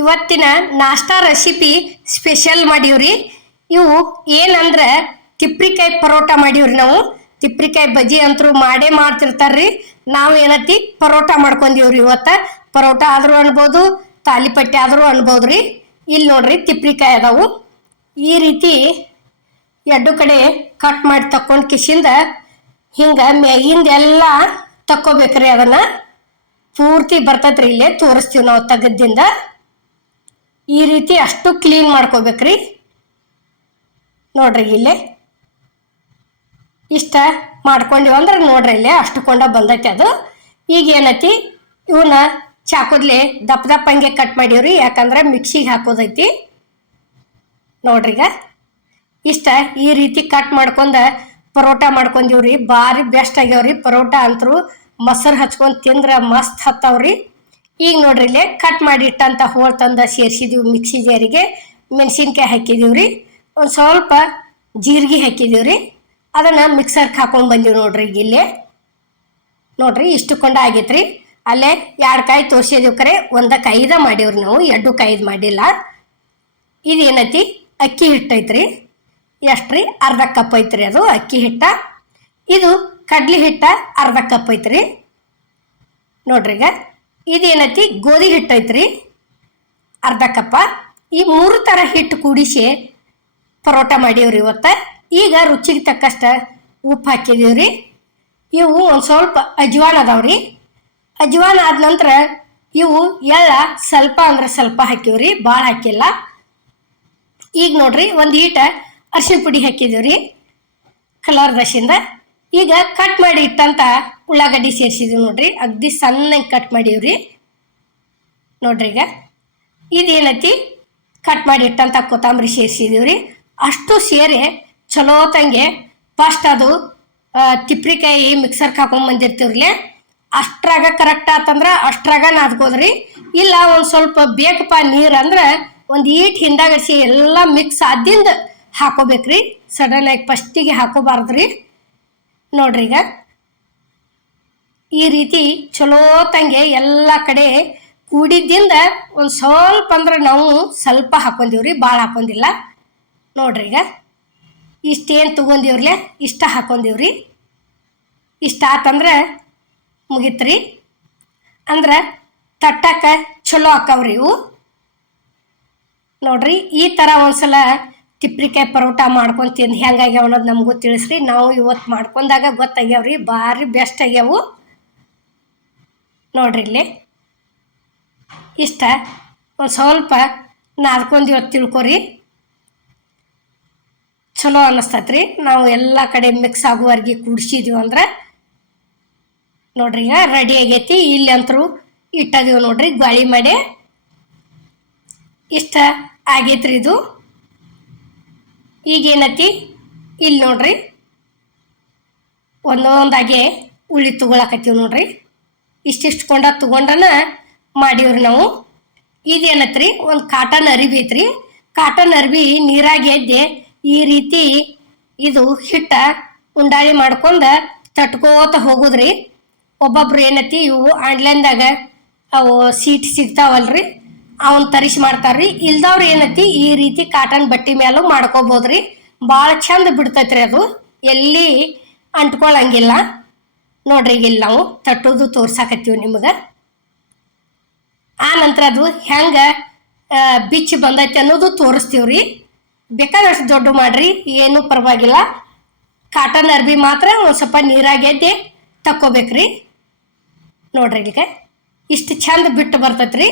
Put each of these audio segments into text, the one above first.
ಇವತ್ತಿನ ನಾಷ್ಟಾ recipe special ಮಾಡೀವ್ರಿ. ಇವು ಏನಂದ್ರೆ ತಿಪ್ರಿಕಾಯಿ ಪರೋಟ ಮಾಡೀವ್ರಿ ನಾವು. ತಿಪ್ರಿಕಾಯಿ ಬಜ್ಜಿ ಅಂತರೂ ಮಾಡೇ ಮಾಡ್ತಿರ್ತಾರ್ರಿ. ನಾವು ಏನತಿ ಪರೋಟ ಮಾಡ್ಕೊಂಡೀವ್ರಿ ಇವತ್ತ. ಪರೋಟ ಆದರೂ ಅನ್ಬೋದು ತಾಲಿಪಟ್ಟಿ ಅನ್ಬೋದು ರೀ ಇಲ್ಲಿ ನೋಡ್ರಿ ತಿಪ್ರಿಕಾಯಿ ಅದಾವು. ಈ ರೀತಿ ಎರಡು ಕಡೆ ಕಟ್ ಮಾಡಿ ತಕ್ಕೊಂಡು ಕಿಶಿಂದ ಹಿಂಗೆ ಮ್ಯಾಗಿಂದ ಎಲ್ಲ ತಕ್ಕೋಬೇಕ್ರಿ ಅದನ್ನ. ಪೂರ್ತಿ ಬರ್ತೈತ್ರಿ ಇಲ್ಲೇ ತೋರಿಸ್ತೀವಿ ನಾವು ತೆಗದಿಂದ ಈ ರೀತಿ ಅಷ್ಟು ಕ್ಲೀನ್ ಮಾಡ್ಕೋಬೇಕ್ರಿ. ನೋಡ್ರಿ ಇಲ್ಲಿ. ಇಷ್ಟ ಮಾಡ್ಕೊಂಡಿವಿ ಅಂದ್ರೆ ನೋಡ್ರಿ ಇಲ್ಲಿ ಅಷ್ಟು ಕೊಂಡ ಬಂದೈತಿ ಅದು. ಈಗ ಏನೈತಿ? ಇವನ್ನ ಚಾಕುದ್ಲೆ ದಪ್ಪ ದಪ್ಪ ಹಂಗೆ ಕಟ್ ಮಾಡೀವ್ರಿ, ಯಾಕಂದ್ರೆ ಮಿಕ್ಸಿಗೆ ಹಾಕೋದೈತಿ. ನೋಡ್ರಿ ಈಗ. ಇಷ್ಟ ಈ ರೀತಿ ಕಟ್ ಮಾಡ್ಕೊಂಡ ಪರೋಟ ಮಾಡ್ಕೊಂಡಿವ್ರಿ. ಭಾರಿ ಬೆಸ್ಟ್ ಆಗ್ಯಾವ್ರಿ. ಪರೋಟ ಅಂತರೂ ಮೊಸರು ಹಚ್ಕೊಂಡು ತಿಂದ್ರೆ ಮಸ್ತ್ ಹತ್ತಾವ್ರಿ. ಈಗ ನೋಡ್ರಿ ಇಲ್ಲೇ ಕಟ್ ಮಾಡಿ ಇಟ್ಟಂತ ಹೋಳ್ ತಂದ ಸೇರಿಸಿದೀವಿ ಮಿಕ್ಸಿ ಜಾರಿಗೆ ಮೆಣಸಿನ್ಕಾಯಿ ರೀ. ಒಂದು ಸ್ವಲ್ಪ ಜೀರಿಗೆ ರೀ. ಅದನ್ನ ಮಿಕ್ಸರ್ಗೆ ಹಾಕೊಂಡ್ ಬಂದೀವಿ ನೋಡ್ರಿ ಈಗ ಇಲ್ಲಿ. ನೋಡ್ರಿ ಇಷ್ಟು ಕೊಂಡ ಆಗೈತ್ರಿ ಅಲ್ಲೇ ಎರಡು ಕಾಯಿ ತೋರ್ಸಿದೀವಿ ಕರೆ, ಒಂದ ಕೈದ ಮಾಡೀವ್ರಿ ನಾವು ಎರಡು ಕಾಯ್ದು ಮಾಡಿಲ್ಲ. ಇದೇನೈತಿ ಅಕ್ಕಿ ಹಿಟ್ಟೈತ್ರಿ ಎಷ್ಟು ಎಷ್ಟ್ರಿ ಅರ್ಧ ಕಪ್ ಐತ್ರಿ ಅದು, ಅಕ್ಕಿ ಹಿಟ್ಟ. ಇದು ಕಡ್ಲಿ ಹಿಟ್ಟ ಅರ್ಧ ಕಪ್ ಐತ್ರಿ ನೋಡ್ರಿ ಈಗ. ಇದೇನೈತಿ? ಗೋಧಿ ಹಿಟ್ಟು ಐತ್ರಿ. ಅರ್ಧ ಕಪ್ಪ. ಈ ಮೂರು ಥರ ಹಿಟ್ಟು ಕೂಡಿಸಿ ಪರೋಟ ಮಾಡೀವ್ರಿ ಇವತ್ತು. ಈಗ ರುಚಿಗೆ ತಕ್ಕಷ್ಟು ಉಪ್ಪು ಹಾಕಿದೀವ್ರಿ. ಇವು ಒಂದು ಸ್ವಲ್ಪ ಅಜ್ವಾನ್ ಅದಾವ್ರಿ. ಅಜ್ವಾನ್ ಆದ ನಂತರ ಇವು ಎಲ್ಲ ಸ್ವಲ್ಪ ಅಂದ್ರೆ ಸ್ವಲ್ಪ ಹಾಕಿವ್ರಿ. ಭಾಳ ಹಾಕಿಲ್ಲ. ಈಗ ನೋಡ್ರಿ, ಒಂದು ಈಟ ಅರಿಶಿನ ಪುಡಿ ಹಾಕಿದೀವ್ರಿ. ಕಲರ್ ದಶಿಂದ. ಈಗ ಕಟ್ ಮಾಡಿ ಇಟ್ಟಂತ ಉಳ್ಳಾಗಡ್ಡಿ ಸೇರಿಸಿದ್ವಿ ನೋಡ್ರಿ. ಅಗ್ದಿ ಸಣ್ಣಗೆ ಕಟ್ ಮಾಡೀವ್ರಿ. ನೋಡ್ರಿ ಈಗ. ಇದೇನೈತಿ? ಕಟ್ ಮಾಡಿ ಇಟ್ಟಂತ ಕೊತ್ತಂಬರಿ ಸೇರಿಸಿದೀವ್ರಿ. ಅಷ್ಟು ಸೇರಿ ಚಲೋ ತಂಗೆ. ಫಸ್ಟ್ ಅದು ತಿಪ್ರಿಕಾಯಿ ಮಿಕ್ಸರ್ಗೆ ಹಾಕೊಂಡ್ ಬಂದಿರ್ತೀವ್ರಲ್ಲೇ. ಅಷ್ಟ್ರಾಗ ಕರೆಕ್ಟ್ ಆತಂದ್ರ ಅಷ್ಟ್ರಾಗ ನಾದ್ಕೋದ್ರಿ. ಇಲ್ಲ ಒಂದು ಸ್ವಲ್ಪ ಬೇಕಪ್ಪ ನೀರು ಅಂದ್ರೆ ಒಂದು ಈಟ್ ಹಿಂದಾಗಡಿಸಿ ಎಲ್ಲ ಮಿಕ್ಸ್ ಆದಿಂದ ಹಾಕೋಬೇಕ್ರಿ. ಸಡನ್ ಆಗಿ ಫಸ್ಟಿಗೆ ಹಾಕೋಬಾರ್ದ್ರಿ. ನೋಡ್ರಿ ಈಗ. ಈ ರೀತಿ ಚಲೋ ತಂಗೆ ಎಲ್ಲ ಕಡೆ ಕೂಡಿದ್ದಿಂದ ಒಂದು ಸ್ವಲ್ಪ ಅಂದ್ರೆ ನಾವು ಸ್ವಲ್ಪ ಹಾಕೊಂಡಿವ್ರಿ ಭಾಳ ಹಾಕೊಂಡಿಲ್ಲ ನೋಡ್ರಿ ಈಗ. ಇಷ್ಟೇನು ತಗೊಂಡಿವ್ರಲೆ, ಇಷ್ಟ ಹಾಕೊಂಡಿವ್ರಿ ಇಷ್ಟ ಆತಂದ್ರೆ ಮುಗಿತ್ರಿ. ಅಂದ್ರೆ ತಟ್ಟಕ್ಕೆ ಚಲೋ ಹಾಕವ್ರಿ ಇವು. ನೋಡ್ರಿ, ಈ ಥರ ಒಂದ್ಸಲ ತಿಪ್ರಿಕಾಯಿ ಪರೋಟ ಮಾಡ್ಕೊಂಡು ತಿಂದು ಹೆಂಗಾಗ್ಯಾವ ಅನ್ನೋದು ನಮಗೂ ತಿಳಿಸ್ರಿ ನಾವು ಇವತ್ತು ಮಾಡ್ಕೊಂಡಾಗ ಗೊತ್ತಾಗ್ಯಾವ್ರಿ. ಭಾರಿ ಬೆಸ್ಟ್ ಆಗ್ಯಾವು. ನೋಡ್ರಿ ಇಲ್ಲಿ. ಇಷ್ಟ. ಒಂದು ಸ್ವಲ್ಪ ನಾದ್ಕೊಂಡು ಇವತ್ತು ತಿಳ್ಕೊರಿ. ಚಲೋ ಅನ್ನಿಸ್ತತ್ರಿ ನಾವು ಎಲ್ಲ ಕಡೆ ಮಿಕ್ಸ್ ಆಗುವವರೆಗೆ ಕೂಡಿಸಿದೀವಿ ಅಂದ್ರೆ ನೋಡ್ರಿ ಈಗ ರೆಡಿ ಆಗೈತಿ. ಇಲ್ಲಿ ಅಂತರೂ ಇಟ್ಟದೀವಿ ನೋಡ್ರಿ. ಗಾಳಿ ಮಾಡಿ ಇಷ್ಟ. ಆಗೈತ್ರಿ ಇದು. ಈಗೇನತಿ ಇಲ್ಲಿ ನೋಡ್ರಿ. ಒಂದೊಂದಾಗೆ ಉಳ್ಳಿ ತಗೊಳಕತ್ತೀವಿ ನೋಡ್ರಿ. ಇಷ್ಟಿಷ್ಟು ಕೊಂಡ ತಗೊಂಡನ ಮಾಡೀವ್ರಿ ನಾವು. ಈಗೇನತ್ರಿ? ಒಂದು ಕಾಟನ್ ಅರಿವಿ ಐತ್ರಿ. ಕಾಟನ್ ಅರಿವಿ ನೀರಾಗಿ ಎದ್ದೆ ಈ ರೀತಿ ಇದು ಹಿಟ್ಟ ಉಂಡಾಳಿ ಮಾಡ್ಕೊಂಡು ತಟ್ಕೋತ ಹೋಗುದ್ರಿ. ಒಬ್ಬೊಬ್ರು ಏನತಿ ಇವು ಆನ್ಲೈನ್ದಾಗ ಅವು ಸೀಟ್ ಸಿಗ್ತಾವಲ್ರಿ. ಅವನ್ ತರಿಸಿ ಮಾಡ್ತಾರ್ರಿ. ಇಲ್ದವ್ರು ಏನೈತಿ, ಈ ರೀತಿ ಕಾಟನ್ ಬಟ್ಟಿ ಮೇಲೂ ಮಾಡ್ಕೋಬೋದ್ರಿ. ಭಾಳ ಚಂದ ಬಿಡ್ತೈತ್ರಿ ಅದು. ಎಲ್ಲಿ ಅಂಟ್ಕೊಳಂಗಿಲ್ಲ. ನೋಡ್ರಿ ಇಲ್ಲಿ ನಾವು ತಟ್ಟೋದು ತೋರ್ಸಾಕತ್ತೀವಿ ನಿಮಗೆ. ಆ ನಂತರ ಅದು ಹೆಂಗ ಬಿಚ್ಚಿ ಬಂದೈತಿ ಅನ್ನೋದು ತೋರಿಸ್ತೀವ್ರಿ. ಬೇಕಾದಷ್ಟು ದೊಡ್ಡ ಮಾಡ್ರಿ, ಏನು ಪರವಾಗಿಲ್ಲ. ಕಾಟನ್ ಅರ್ಬಿ ಮಾತ್ರ ಒಂದು ಸ್ವಲ್ಪ ನೀರಾಗೆದ್ದೆ ತಕ್ಕೋಬೇಕ್ರಿ. ನೋಡ್ರಿ ಈಗ ಇಷ್ಟು ಚಂದ ಬಿಟ್ಟು ಬರ್ತೈತ್ರಿ.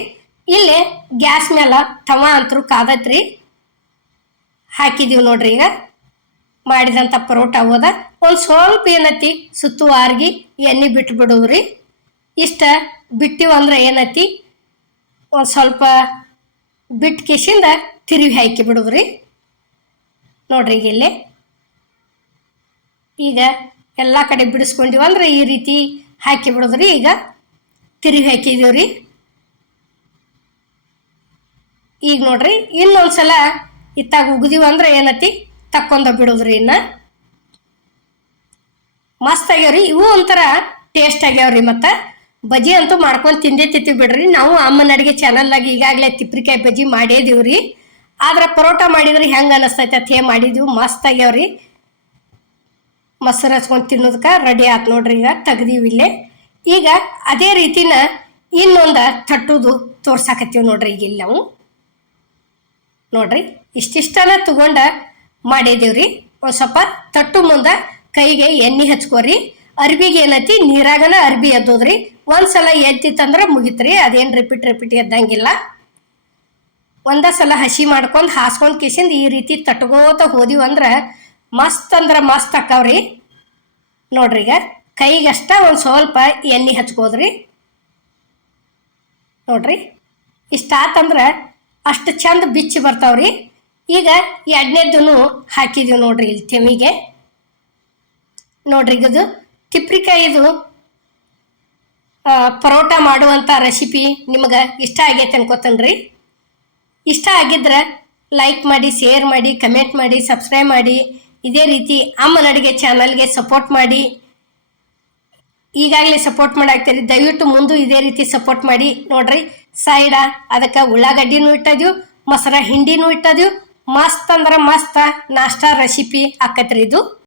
ಇಲ್ಲಿ ಗ್ಯಾಸ್ ಮೇಲೆ ತವ ಅಂತರೂ ಕಾದತ್ರಿ ಹಾಕಿದೀವಿ ನೋಡ್ರಿ ಈಗ. ಮಾಡಿದಂಥ ಪರೋಟ ಹೋದ. ಒಂದು ಸ್ವಲ್ಪ ಏನತಿ? ಸುತ್ತು ಆರ್ಗಿ ಎಣ್ಣೆ ಬಿಟ್ಟು ಬಿಡುವ್ರಿ ಇಷ್ಟ ಬಿಟ್ಟಿವು ಅಂದ್ರೆ ಏನೈತಿ? ಒಂದು ಸ್ವಲ್ಪ ಬಿಟ್ಟು ಕಿಶಿಂದ ತಿರುವಿ ಹಾಕಿ ಬಿಡೋದ್ರಿ. ನೋಡ್ರಿ ಈಗ ಇಲ್ಲಿ. ಈಗ ಎಲ್ಲ ಕಡೆ ಬಿಡಿಸ್ಕೊಂಡಿವಂದ್ರೆ ಈ ರೀತಿ ಹಾಕಿ ಬಿಡೋದ್ರಿ ಈಗ. ತಿರುವಿ ಹಾಕಿದೀವ್ರಿ. ಈಗ ನೋಡ್ರಿ ಇನ್ನೊಂದ್ಸಲ ಇತ್ತಾಗ ಉಗಿದೀವಿ ಅಂದ್ರೆ ಏನತಿ ತಕ್ಕೊಂಡ ಬಿಡೋದ್ರಿ ಇನ್ನ. ಮಸ್ತ್ ಆಗ್ಯಾವ್ರಿ, ಇವು ಒಂಥರ ಟೇಸ್ಟ್ ಆಗ್ಯಾವ್ರಿ ಮತ್ತು. ಬಜಿ ಅಂತೂ ಮಾಡ್ಕೊಂಡು ತಿಂದೇ ಬಿಡ್ರಿ. ನಾವು ಅಮ್ಮನ ಅಡಿಗೆ ಚಾನಲ್ನಾಗ ಈಗಾಗಲೇ ತಿಪ್ರಿಕಾಯಿ ಬಜಿ ಮಾಡೇದೀವ್ರಿ ಆದ್ರೆ ಪರೋಟ ಮಾಡಿದ್ರೆ ಹೆಂಗೆ ಅನಿಸ್ತೈತೆ ಅಂತ ಹೇ ಮಾಡಿದ್ವಿ. ಮಸ್ತ್ ಆಗ್ಯಾವ್ರಿ. ಮೊಸರು ಹಚ್ಕೊಂಡು ತಿನ್ನೋದಕ್ಕೆ ರೆಡಿ ಆಯ್ತು ನೋಡ್ರಿ ಈಗ, ತೆಗ್ದೀವಿ ಇಲ್ಲೇ. ಈಗ ಅದೇ ರೀತಿನ ಇನ್ನೊಂದು ತಟ್ಟುದು ತೋರ್ಸಾಕತ್ತೀವಿ ನೋಡ್ರಿ ಈಗ ಇಲ್ಲಿ ನಾವು. ನೋಡ್ರಿ ಇಷ್ಟಿಷ್ಟನ ತಗೊಂಡ ಮಾಡಿದೀವ್ರಿ. ಒಂದು ಸ್ವಲ್ಪ ತಟ್ಟು ಮುಂದೆ ಕೈಗೆ ಎಣ್ಣೆ ಹಚ್ಕೋರಿ. ಅರ್ಬಿಗೆ ಏನೈತಿ? ನೀರಾಗನ ಅರ್ಬಿ ಎದ್ದೋದ್ರಿ. ಒಂದ್ಸಲ ಎದ್ದಿತ್ತಂದ್ರೆ ಮುಗಿತ್ರಿ. ಅದೇನು ರಿಪೀಟ್ ರಿಪೀಟ್ ಎದ್ದಂಗಿಲ್ಲ. ಒಂದೇ ಸಲ ಹಸಿ ಮಾಡ್ಕೊಂಡು, ಹಾಸ್ಕೊಂಡು ಕಿಸಿಂದ ಈ ರೀತಿ ತಟ್ಕೋತ ಹೋದಿವಿ ಅಂದ್ರೆ ಮಸ್ತ್ ಅಂದ್ರೆ ಮಸ್ತ್ ಅಕ್ಕವ್ರಿ. ನೋಡ್ರಿ ಈಗ, ಕೈಗಷ್ಟ ಒಂದು ಸ್ವಲ್ಪ ಎಣ್ಣೆ ಹಚ್ಕೋದ್ರಿ. ನೋಡ್ರಿ, ಇಷ್ಟಾತಂದ್ರೆ ಅಷ್ಟು ಚಂದ ಬಿಚ್ಚಿ ಬರ್ತಾವ್ರಿ. ಈಗ ಎಣ್ಣೆದ್ದೂ ಹಾಕಿದೀವಿ ನೋಡ್ರಿ ಇಲ್ಲಿ ತೆಮಿಗೆ. ನೋಡ್ರಿ ಇದು ತಿಪ್ರಿಕಾಯಿದು ಪರೋಟ ಮಾಡುವಂಥ ರೆಸಿಪಿ ನಿಮಗೆ ಇಷ್ಟ ಆಗೈತೆ ಅನ್ಕೋತನ್ರಿ. ಇಷ್ಟ ಆಗಿದ್ರೆ ಲೈಕ್ ಮಾಡಿ ಶೇರ್ ಮಾಡಿ ಕಮೆಂಟ್ ಮಾಡಿ ಸಬ್ಸ್ಕ್ರೈಬ್ ಮಾಡಿ. ಇದೇ ರೀತಿ ಅಮ್ಮನ ಅಡುಗೆ ಚಾನಲ್ಗೆ ಸಪೋರ್ಟ್ ಮಾಡಿ. ಈಗಾಗಲೇ ಸಪೋರ್ಟ್ ಮಾಡಾಕ್ತೀರಿ ದಯವಿಟ್ಟು ಮುಂದೆ ಇದೇ ರೀತಿ ಸಪೋರ್ಟ್ ಮಾಡಿ. ನೋಡ್ರಿ, ಸೈಡ, ಅದಕ್ಕೆ ಉಳ್ಳಾಗಡ್ಡಿನೂ ಇಟ್ಟದ್ಯು, ಮೊಸರ ಹಿಂಡಿನೂ ಇಟ್ಟದ್ಯು, ಮಸ್ತ್ ಅಂದ್ರೆ ಮಸ್ತ್, ನಾಷ್ಟಾ ರೆಸಿಪಿ ಆಕತ್ರಿ ಇದು.